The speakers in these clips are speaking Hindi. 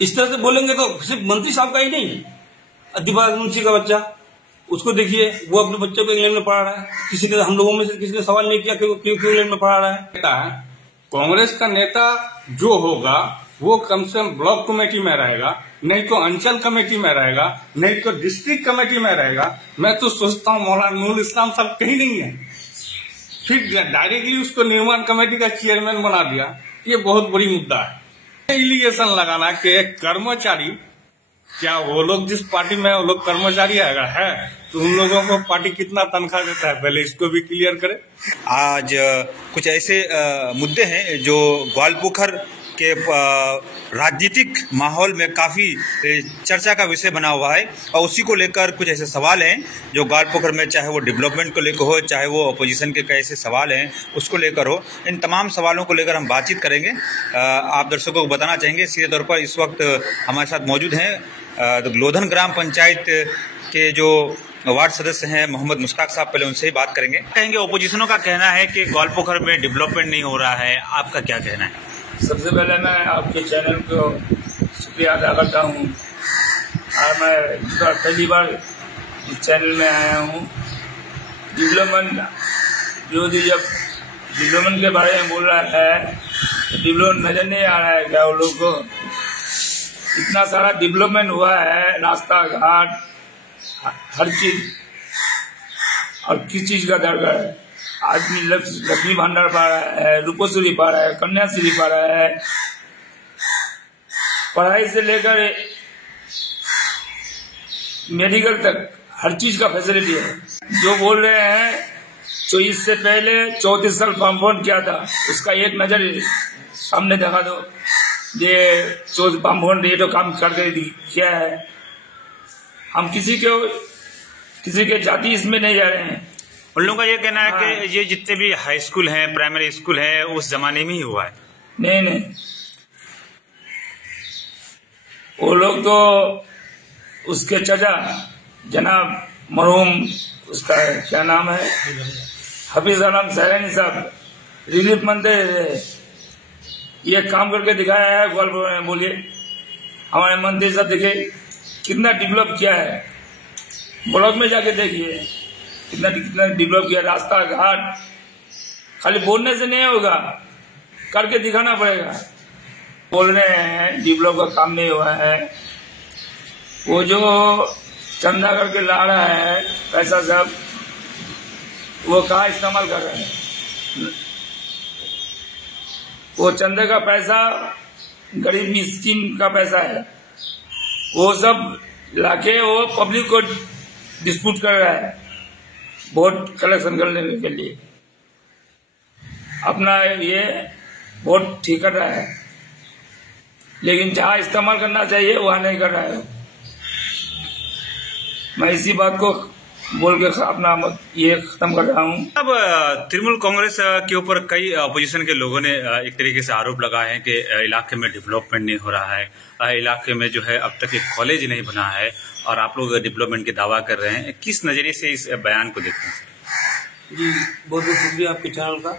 इस तरह से बोलेंगे तो सिर्फ मंत्री साहब का ही नहीं, दिबाग मुंशी का बच्चा, उसको देखिए, वो अपने बच्चों को इंग्लैंड में पढ़ा रहा है। किसी ने, हम लोगों में से किसी ने सवाल नहीं किया कि क्यों इंग्लैंड में पढ़ा रहा है। कांग्रेस का नेता जो होगा वो कम से कम ब्लॉक कमेटी में रहेगा, नहीं तो अंचल कमेटी में रहेगा, नहीं तो डिस्ट्रिक्ट कमेटी में रहेगा। मैं तो सोचता हूँ मौलाना नूरुल इस्लाम साहब कहीं नहीं है, फिर डायरेक्टली उसको निर्माण कमेटी का चेयरमैन बना दिया। ये बहुत बड़ी मुद्दा है। एलिगेशन लगाना कि एक कर्मचारी, क्या वो लोग जिस पार्टी में वो लोग कर्मचारी है तो उन लोगों को पार्टी कितना तनख्वाह देता है, पहले इसको भी क्लियर करे। आज कुछ ऐसे मुद्दे हैं जो ग्वालपोखर के राजनीतिक माहौल में काफी चर्चा का विषय बना हुआ है, और उसी को लेकर कुछ ऐसे सवाल हैं जो ग्वालपोखर में, चाहे वो डेवलपमेंट को लेकर हो, चाहे वो अपोजिशन के कैसे सवाल हैं उसको लेकर हो, इन तमाम सवालों को लेकर हम बातचीत करेंगे। आप दर्शकों को बताना चाहेंगे सीधे तौर पर इस वक्त हमारे साथ मौजूद हैं लोधन ग्राम पंचायत के जो वार्ड सदस्य हैं मोहम्मद मुश्ताक साहब, पहले उनसे ही बात करेंगे। कहेंगे ओपोजिशनों का कहना है कि ग्वालपोखर में डेवलपमेंट नहीं हो रहा है, आपका क्या कहना है? सबसे पहले मैं आपके चैनल को शुक्रिया अदा करता हूँ, और मैं पहली बार इस चैनल में आया हूँ। डेवलपमेंट विरोधी जब डेवलपमेंट के बारे में बोल रहा है तो डेवलपमेंट नजर नहीं आ रहा है क्या वो लोग को? इतना सारा डेवलपमेंट हुआ है, रास्ता घाट हर चीज, और किस चीज का दरकार है? आदमी लक्ष्मी भंडार पा रहा है, रूपश्री पा रहा है, कन्याश्री पा रहा है, पढ़ाई से लेकर मेडिकल तक हर चीज का फैसिलिटी है। जो बोल रहे हैं तो इससे पहले 34 साल पाम्पोन किया था, उसका एक नजर सामने दिखा दो। ये 34 पाम्पोन ये तो काम करके किया है। हम किसी के जाति इसमें नहीं जा रहे हैं। उन लोगों का ये कहना है कि ये जितने भी हाई स्कूल हैं, प्राइमरी स्कूल है, उस जमाने में ही हुआ है। नहीं, वो लोग तो उसके चाचा जनाब मरहूम, उसका क्या नाम है, हफीज आलम सैलानी साहब रिलीफ मंत्री ये काम करके दिखाया है ग्वालपोर में। बोलिए हमारे मंत्री साहब देखिए कितना डेवलप किया है, ब्लॉक में जाके देखिए कितना डेवलप किया। रास्ता घाट खाली बोलने से नहीं होगा, करके दिखाना पड़ेगा। बोल रहे हैं डेवलप का काम नहीं हुआ है, वो जो चंदा करके ला रहा है पैसा सब, वो कहाँ इस्तेमाल कर रहे हैं? वो चंदे का पैसा गरीब मिस्किन का पैसा है, वो सब लाके वो पब्लिक को डिस्प्यूट कर रहा है वोट कलेक्शन करने के लिए। अपना ये वोट ठीक कर रहा है, लेकिन जहां इस्तेमाल करना चाहिए वहां नहीं कर रहा है। मैं इसी बात को बोल के अपना ये खत्म कर रहा हूँ। अब तृणमूल कांग्रेस के ऊपर कई अपोजिशन के लोगों ने एक तरीके से आरोप लगाए हैं कि इलाके में डेवलपमेंट नहीं हो रहा है, इलाके में जो है अब तक एक कॉलेज नहीं बना है, और आप लोग डेवलपमेंट के दावा कर रहे हैं। किस नजरिए से इस बयान को देखते हैं? जी बहुत बहुत शुक्रिया आपके चैनल का,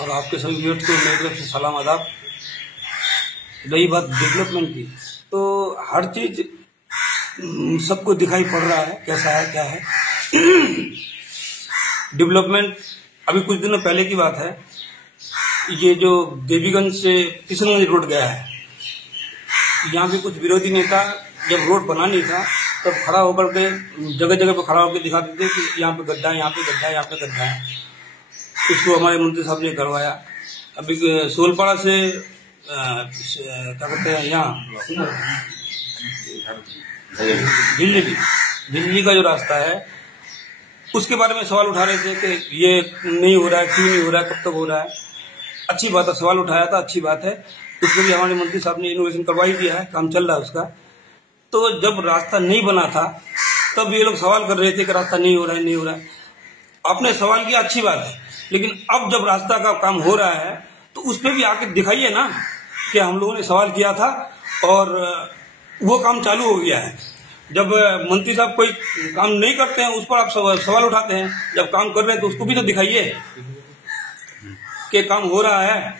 और आपके सभी व्यूअर्स को मेरी तरफ से सलाम आदाब। रही बात डेवलपमेंट की, तो हर चीज सबको दिखाई पड़ रहा है कैसा है क्या है। डेवलपमेंट अभी कुछ दिनों पहले की बात है, ये जो देवीगंज से किशनगंज रोड गया है, यहाँ पे कुछ विरोधी नेता जब रोड बना नहीं था तब खड़ा होकर के जगह जगह पर खड़ा होकर दिखाते थे कि यहाँ पे गड्ढा है, यहाँ पे गड्ढा है, यहाँ पे गड्ढा है। इसको हमारे मंत्री साहब ने करवाया। अभी सोलपाड़ा से क्या कहते हैं यहाँ दिल्ली का जो रास्ता है उसके बारे में सवाल उठा रहे थे कि ये नहीं हो रहा है, क्यों नहीं हो रहा है, कब तक हो रहा है। अच्छी बात है, सवाल उठाया था, अच्छी बात है। उसको भी हमारे मंत्री साहब ने इनोवेशन करवा ही दिया है, काम चल रहा है उसका। तो जब रास्ता नहीं बना था तब ये लोग सवाल कर रहे थे कि रास्ता नहीं हो रहा है, नहीं हो रहा है। आपने सवाल किया, अच्छी बात है, लेकिन अब जब रास्ता का काम हो रहा है तो उस पर भी आके दिखाइए ना कि हम लोगों ने सवाल किया था और वो काम चालू हो गया है। जब मंत्री साहब कोई काम नहीं करते हैं उस पर आप सवाल उठाते हैं, जब काम कर रहे हैं तो उसको भी तो दिखाइए कि काम हो रहा है।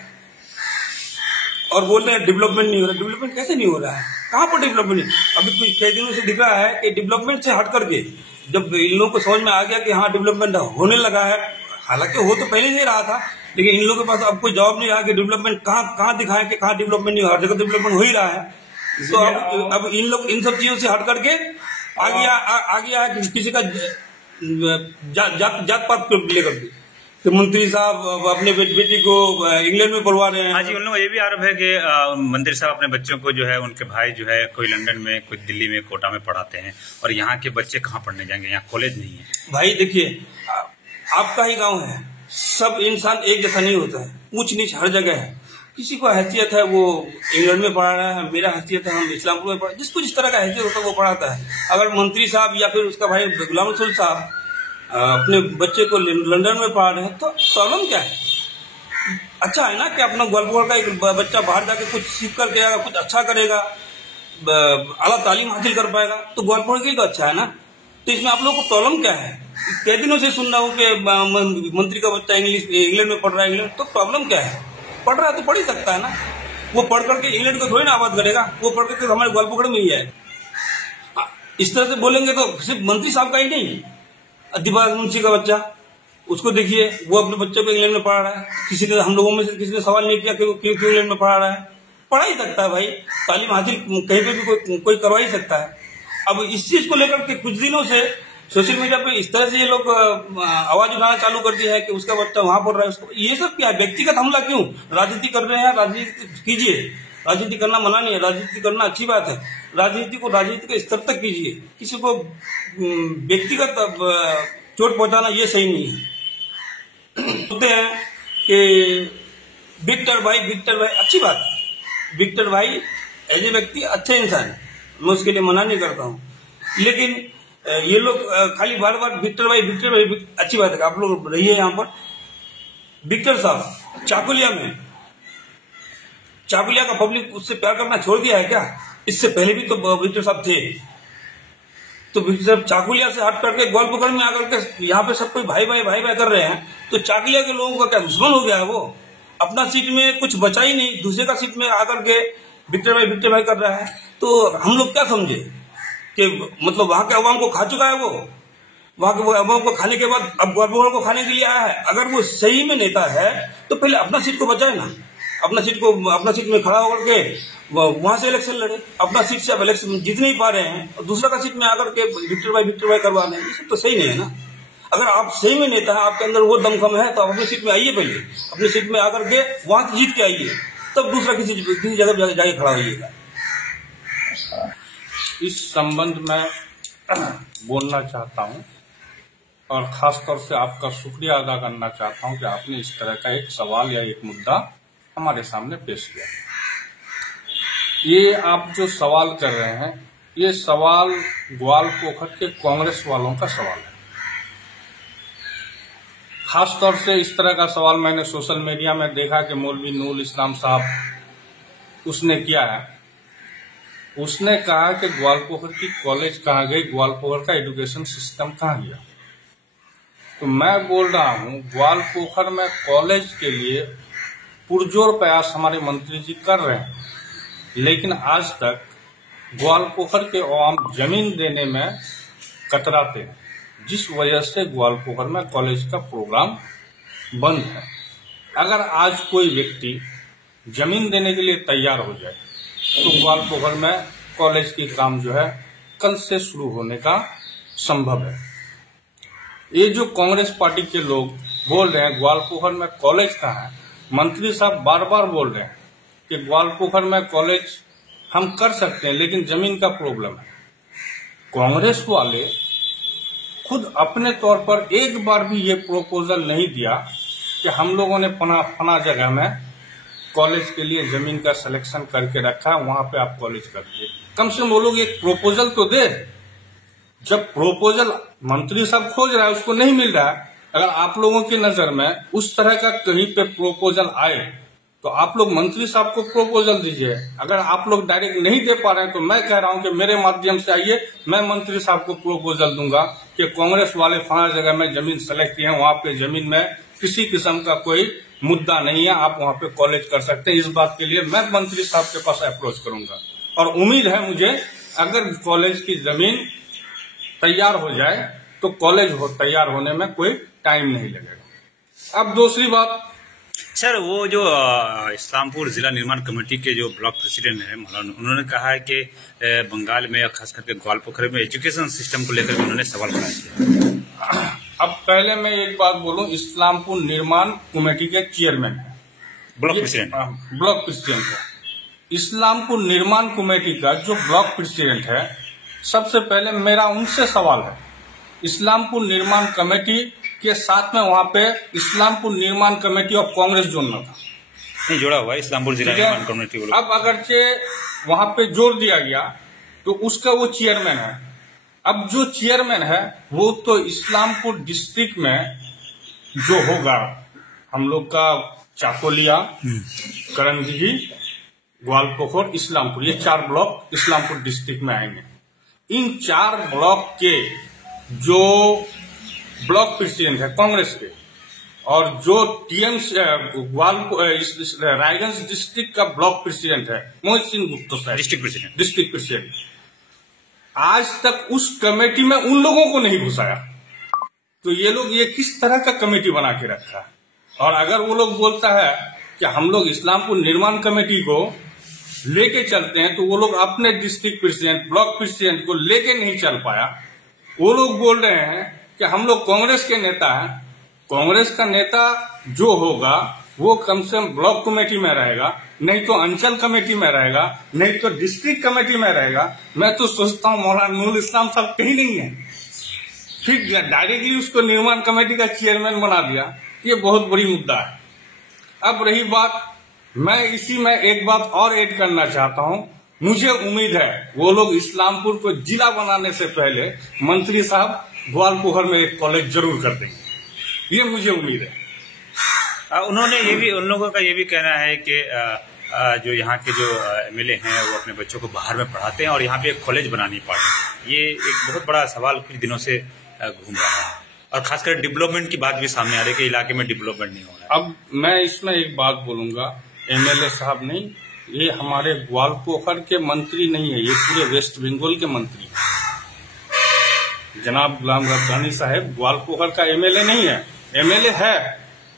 और बोलते हैं डेवलपमेंट नहीं हो रहा। डेवलपमेंट कैसे नहीं हो रहा है? कहाँ पर डेवलपमेंट नहीं? अभी कुछ कई दिनों से दिख रहा है कि डेवलपमेंट से हट करके जब इन लोगों को समझ में आ गया कि हाँ डेवलपमेंट होने लगा है, हालांकि हो तो पहले से ही रहा था, लेकिन इन लोगों के पास अब कोई जवाब नहीं रहा कि डेवलपमेंट कहाँ दिखाए कि कहाँ डेवलपमेंट नहीं हो, हर जगह डेवलपमेंट हो ही रहा है। तो अब इन लोग इन सब चीजों से हट करके आ गया कि किसी का जात पात को लेकर के कि मंत्री साहब अपने बेटी को इंग्लैंड में पढ़वा रहे हैं। हाँ जी, उन लोगों ये भी आरोप है कि मंत्री साहब अपने बच्चों को जो है, उनके भाई जो है कोई लंदन में, कोई दिल्ली में, कोटा में पढ़ाते हैं, और यहाँ के बच्चे कहाँ पढ़ने जाएंगे, यहाँ कॉलेज नहीं है। भाई देखिए, आपका ही गांव है, सब इंसान एक जैसा नहीं होता है, ऊंच नीच हर जगह है। किसी को हैसियत है वो इंग्लैंड में पढ़ा रहा है, मेरा हैसियत है हम इस्लामपुर में पढ़ा, जिसको जिस तरह का हैसियत होता है वो पढ़ाता है। अगर मंत्री साहब या फिर उसका भाई गुलाम रसूल साहब अपने बच्चे को लंदन में पढ़ा रहे हैं तो प्रॉब्लम क्या है? अच्छा है ना कि अपना ग्वालियर का एक बच्चा बाहर जाके कुछ सीख करके आएगा, कुछ अच्छा करेगा, आला तालीम हासिल कर पाएगा, तो ग्वालियर के लिए तो अच्छा है ना। तो इसमें आप लोगों को प्रॉब्लम क्या है? कई दिनों से सुन रहा हूँ कि मंत्री का बच्चा इंग्लैंड में पढ़ रहा है, इंग्लैंड, तो प्रॉब्लम क्या है? पढ़ रहा है तो पढ़ ही सकता है ना। वो पढ़ करके इंग्लैंड को थोड़ी ना आबाद करेगा, वो पढ़ करके हमारे ग्वालियर में ही है। इस तरह से बोलेंगे तो सिर्फ मंत्री साहब का ही नहीं, दिबाज मुंशी का बच्चा, उसको देखिए, वो अपने बच्चे को इंग्लैंड में पढ़ा रहा है। किसी ने, हम लोगों में से किसी ने सवाल नहीं किया कि वो क्यों इंग्लैंड में पढ़ा रहा है। पढ़ा ही सकता है भाई, तालीम हासिल कहीं पे भी कोई करवा ही सकता है। अब इस चीज को लेकर के कुछ दिनों से सोशल मीडिया पे इस तरह से ये लोग आवाज उठाना चालू कर दिया है कि उसका बच्चा वहां पढ़ रहा है, उसको, ये सब क्या है? व्यक्तिगत हमला क्यों? राजनीति कर रहे हैं, राजनीति कीजिए, राजनीति करना मना नहीं है, राजनीति करना अच्छी बात है, राजनीति को राजनीति के स्तर तक कीजिए, किसी को व्यक्तिगत चोट पहुंचाना ये सही नहीं है। बोलते हैं कि विक्टर भाई अच्छी बात है, विक्टर भाई एज ए व्यक्ति अच्छे इंसान है, मैं उसके लिए मना नहीं करता हूँ, लेकिन ये लोग खाली बार बार विक्टर भाई अच्छी बात है, आप लोग रहिए यहाँ पर। विक्टर साहब चाकुलिया का पब्लिक उससे प्यार करना छोड़ दिया है क्या? इससे पहले भी तो विक्टर साहब थे, तो विक्टर साहब चाकुलिया से हट करके ग्वालियर में आकर के यहाँ पे सब कोई भाई भाई कर रहे हैं, तो चाकुलिया के लोगों का क्या दुश्मन हो गया है? वो अपना सीट में कुछ बचा ही नहीं, दूसरे का सीट में आकर के विक्टर भाई कर रहा है। तो हम लोग क्या समझे कि मतलब वहां के अवाम को खा चुका है, वो वहां के अवाम को खाने के बाद अब ग्वालियर को खाने के लिए आया है। अगर वो सही में नेता है तो पहले अपना सीट को बचाए ना, अपना सीट में खड़ा होकर के वहां से इलेक्शन लड़े। अपना सीट से अब इलेक्शन जीत नहीं पा रहे हैं और दूसरा का सीट में आकर के विक्टर भाई करवा रहे हैं, ये सब तो सही नहीं है ना। अगर आप सही में नेता है, आपके अंदर वो दमखम है, तो आप अपनी सीट में आइए, पहले अपनी सीट में आकर के वहां से जीत के आइए, तब दूसरा किसी जगह जाके खड़ा होइएगा। इस संबंध में बोलना चाहता हूं और खास तौर से आपका शुक्रिया अदा करना चाहता हूं कि आपने इस तरह का एक सवाल या एक मुद्दा हमारे सामने पेश किया। ये आप जो सवाल कर रहे हैं, ये सवाल ग्वालियर के कांग्रेस वालों का सवाल है। खास तौर से इस तरह का सवाल मैंने सोशल मीडिया में देखा कि मौलवी नूरुल इस्लाम साहब उसने किया है। उसने कहा कि ग्वालियर की कॉलेज कहाँ गई, ग्वालियर का एजुकेशन सिस्टम कहाँ गया। तो मैं बोल रहा हूँ, ग्वालियर में कॉलेज के लिए पुरजोर प्रयास हमारे मंत्री जी कर रहे हैं, लेकिन आज तक ग्वालियर के आवाम जमीन देने में कतराते हैं, जिस वजह से ग्वालियर में कॉलेज का प्रोग्राम बंद है। अगर आज कोई व्यक्ति जमीन देने के लिए तैयार हो जाए तो ग्वालियर में कॉलेज की काम जो है कल से शुरू होने का संभव है। ये जो कांग्रेस पार्टी के लोग बोल रहे हैं ग्वालियर में कॉलेज कहाँ है, मंत्री साहब बार बार बोल रहे हैं कि ग्वालियर में कॉलेज हम कर सकते हैं, लेकिन जमीन का प्रॉब्लम है। कांग्रेस वाले खुद अपने तौर पर एक बार भी ये प्रपोजल नहीं दिया कि हम लोगों ने फना जगह में कॉलेज के लिए जमीन का सिलेक्शन करके रखा है, वहां पे आप कॉलेज कर दिए। कम से कम वो लोग एक प्रपोजल तो दे। जब प्रपोजल मंत्री साहब खोज रहा है, उसको नहीं मिल रहा है, अगर आप लोगों की नजर में उस तरह का कहीं पे प्रपोजल आए तो आप लोग मंत्री साहब को प्रपोजल दीजिए। अगर आप लोग डायरेक्ट नहीं दे पा रहे हैं तो मैं कह रहा हूं कि मेरे माध्यम से आइए, मैं मंत्री साहब को प्रपोजल दूंगा कि कांग्रेस वाले फला जगह में जमीन सेलेक्ट किए हैं, वहां पे जमीन में किसी किस्म का कोई मुद्दा नहीं है, आप वहां पे कॉलेज कर सकते हैं। इस बात के लिए मैं मंत्री साहब के पास अप्रोच करूंगा और उम्मीद है मुझे, अगर कॉलेज की जमीन तैयार हो जाए तो कॉलेज तैयार होने में कोई टाइम नहीं लगेगा। अब दूसरी बात सर, वो जो इस्लामपुर जिला निर्माण कमेटी के जो ब्लॉक प्रेसिडेंट है मौलाना, उन्होंने कहा है कि बंगाल में खास करके ग्वालपोखर में एजुकेशन सिस्टम को लेकर उन्होंने सवाल खड़ा किया। अब पहले मैं एक बात बोलूं, इस्लामपुर निर्माण कमेटी के चेयरमैन है, ब्लॉक प्रेसिडेंट है। इस्लामपुर निर्माण कमेटी का जो ब्लॉक प्रेसिडेंट है, सबसे पहले मेरा उनसे सवाल है, इस्लामपुर निर्माण कमेटी के साथ में वहां पे इस्लामपुर निर्माण कमेटी ऑफ कांग्रेस जोड़ना था, नहीं जुड़ा हुआ है इस्लामपुर जिला निर्माण कमेटी। अब अगरचे वहां पे जोड़ दिया गया तो उसका वो चेयरमैन है। अब जो चेयरमैन है वो तो इस्लामपुर डिस्ट्रिक्ट में जो होगा, हम लोग का चाकोलिया, करंजी, ग्वालपोखर, इस्लामपुर, ये 4 ब्लॉक इस्लामपुर डिस्ट्रिक्ट में आएंगे। इन 4 ब्लॉक के जो ब्लॉक प्रेसिडेंट है कांग्रेस के, और जो टीएमसी रायगंज डिस्ट्रिक्ट का ब्लॉक प्रेसिडेंट है मोहित सिंह गुप्ता साहब, डिस्ट्रिक्ट प्रेसिडेंट, आज तक उस कमेटी में उन लोगों को नहीं घुसाया। तो ये लोग ये किस तरह का कमेटी बना के रखा है? और अगर वो लोग बोलता है कि हम लोग इस्लामपुर निर्माण कमेटी को लेके चलते हैं, तो वो लोग अपने डिस्ट्रिक्ट प्रेसिडेंट, ब्लॉक प्रेसिडेंट को लेके नहीं चल पाया। वो लोग बोल रहे हैं कि हम लोग कांग्रेस के नेता हैं, कांग्रेस का नेता जो होगा वो कम से कम ब्लॉक कमेटी में रहेगा, नहीं तो अंचल कमेटी में रहेगा, नहीं तो डिस्ट्रिक्ट कमेटी में रहेगा। मैं तो सोचता हूँ मौलाना नूरुल इस्लाम साहब कहीं नहीं है, फिर डायरेक्टली उसको निर्माण कमेटी का चेयरमैन बना दिया। ये बहुत बड़ी मुद्दा है। अब रही बात, मैं इसी में एक बात और ऐड करना चाहता हूँ। मुझे उम्मीद है वो लोग इस्लामपुर को जिला बनाने से पहले मंत्री साहब ग्वालपोखर में एक कॉलेज जरूर कर देंगे, ये मुझे उम्मीद है। उन्होंने ये भी, उन लोगों का ये भी कहना है कि जो यहाँ के जो एमएलए हैं वो अपने बच्चों को बाहर में पढ़ाते हैं और यहाँ पे एक कॉलेज बना नहीं पाते। ये एक बहुत बड़ा सवाल कुछ दिनों से घूम रहा है, और खासकर डेवलपमेंट की बात भी सामने आ रही है कि इलाके में डेवलपमेंट नहीं हो रहा है। अब मैं इसमें एक बात बोलूंगा, एमएलए साहब नहीं, ये हमारे ग्वालपोखर के मंत्री नहीं है, ये पूरे वेस्ट बंगाल के मंत्री है। जनाब गुलाम रब्बानी साहब ग्वालपोखर का एमएलए नहीं है, एमएलए है,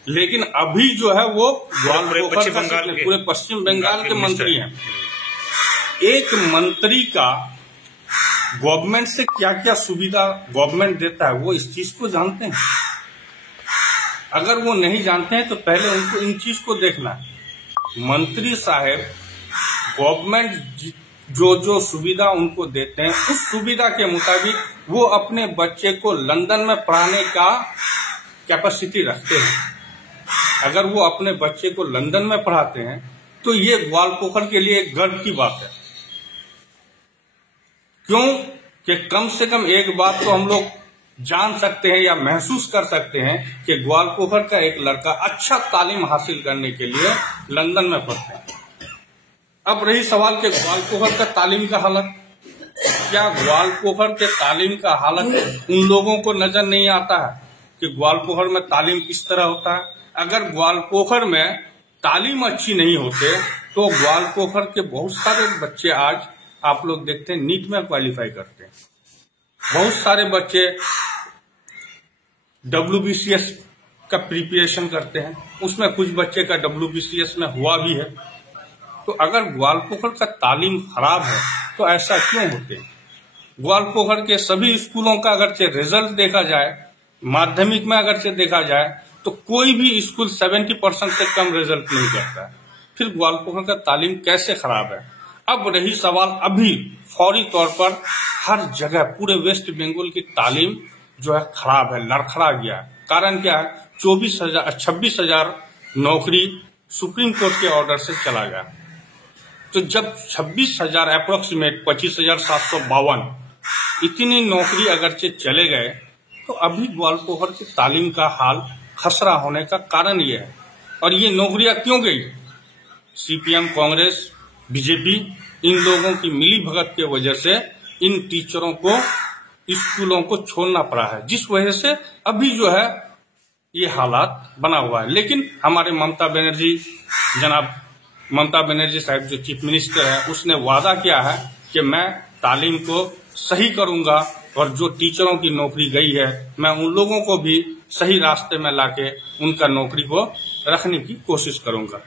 लेकिन अभी जो है वो ग्वालपोखर पूरे पश्चिम बंगाल के मंत्री हैं। एक मंत्री का गवर्नमेंट से क्या क्या सुविधा गवर्नमेंट देता है वो इस चीज को जानते हैं? अगर वो नहीं जानते हैं तो पहले उनको इन चीज को देखना है। मंत्री साहब गवर्नमेंट जो सुविधा उनको देते हैं उस सुविधा के मुताबिक वो अपने बच्चे को लंदन में पढ़ाने का कैपेसिटी रखते हैं। अगर वो अपने बच्चे को लंदन में पढ़ाते हैं तो ये ग्वालपोखर के लिए एक गर्व की बात है। क्यों कि कम से कम एक बात तो हम लोग जान सकते हैं या महसूस कर सकते हैं कि ग्वालपोखर का एक लड़का अच्छा तालीम हासिल करने के लिए लंदन में पढ़ते हैं। अब रही सवाल कि ग्वालपोखर का तालीम का हालत, क्या ग्वालपोखर के तालीम का हालत उन लोगों को नजर नहीं आता है कि ग्वालपोखर में तालीम किस तरह होता है? अगर ग्वालपोखर में तालीम अच्छी नहीं होते तो ग्वालपोखर के बहुत सारे बच्चे आज आप लोग देखते हैं नीट में क्वालिफाई करते हैं, बहुत सारे बच्चे WBCS का प्रिपरेशन करते हैं, उसमें कुछ बच्चे का WBCS में हुआ भी है। तो अगर ग्वालपोखर का तालीम खराब है तो ऐसा क्यों होते हैं? ग्वालपोखर के सभी स्कूलों का अगरचे रिजल्ट देखा जाए, माध्यमिक में अगरचे देखा जाए तो कोई भी स्कूल 70% से कम रिजल्ट नहीं करता है। फिर ग्वालपोखर का तालीम कैसे खराब है? अब रही सवाल, अभी फौरी तौर पर हर जगह पूरे वेस्ट बंगाल की तालीम जो है खराब है, लड़खड़ा गया है। कारण क्या है? 26,000 नौकरी सुप्रीम कोर्ट के ऑर्डर से चला गया। तो जब 26,000 अप्रोक्सीमेट 25,752 इतनी नौकरी अगरचे चले गए तो अभी ग्वालपोखर की तालीम का हाल खसरा होने का कारण ये है। और ये नौकरियां क्यों गई? सीपीएम, कांग्रेस, बीजेपी, इन लोगों की मिली भगत के वजह से इन टीचरों को स्कूलों को छोड़ना पड़ा है, जिस वजह से अभी जो है ये हालात बना हुआ है। लेकिन हमारे जनाब ममता बनर्जी साहब जो चीफ मिनिस्टर है, उसने वादा किया है कि मैं तालीम को सही करूंगा और जो टीचरों की नौकरी गई है मैं उन लोगों को भी सही रास्ते में लाके उनका नौकरी को रखने की कोशिश करूंगा।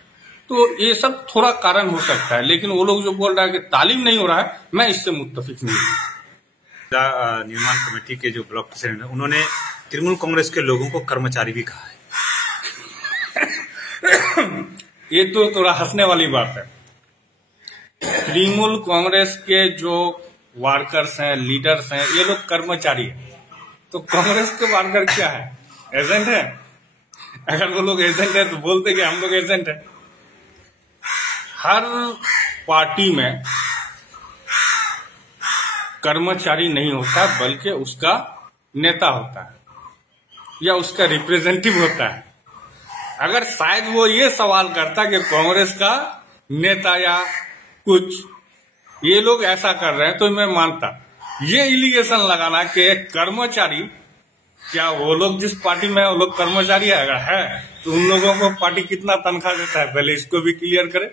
तो ये सब थोड़ा कारण हो सकता है, लेकिन वो लोग जो बोल रहा है कि तालीम नहीं हो रहा है, मैं इससे मुत्तफिक नहीं हूँ। निर्माण कमेटी के जो ब्लॉक प्रेसिडेंट है, उन्होंने तृणमूल कांग्रेस के लोगों को कर्मचारी भी कहा है। ये तो थोड़ा हंसने वाली बात है। तृणमूल कांग्रेस के जो वर्कर्स हैं, लीडर्स हैं, ये लोग कर्मचारी हैं। तो कांग्रेस के वर्कर क्या है? एजेंट है? अगर वो लोग एजेंट है तो बोलते कि हम लोग एजेंट है। हर पार्टी में कर्मचारी नहीं होता, बल्कि उसका नेता होता है या उसका रिप्रेजेंटेटिव होता है। अगर शायद वो ये सवाल करता कि कांग्रेस का नेता या कुछ ये लोग ऐसा कर रहे हैं तो मैं मानता। ये इलिगेशन लगाना कि कर्मचारी, क्या वो लोग जिस पार्टी में वो लोग कर्मचारी अगर है तो उन लोगों को पार्टी कितना तनख्वाह देता है, पहले इसको भी क्लियर करे।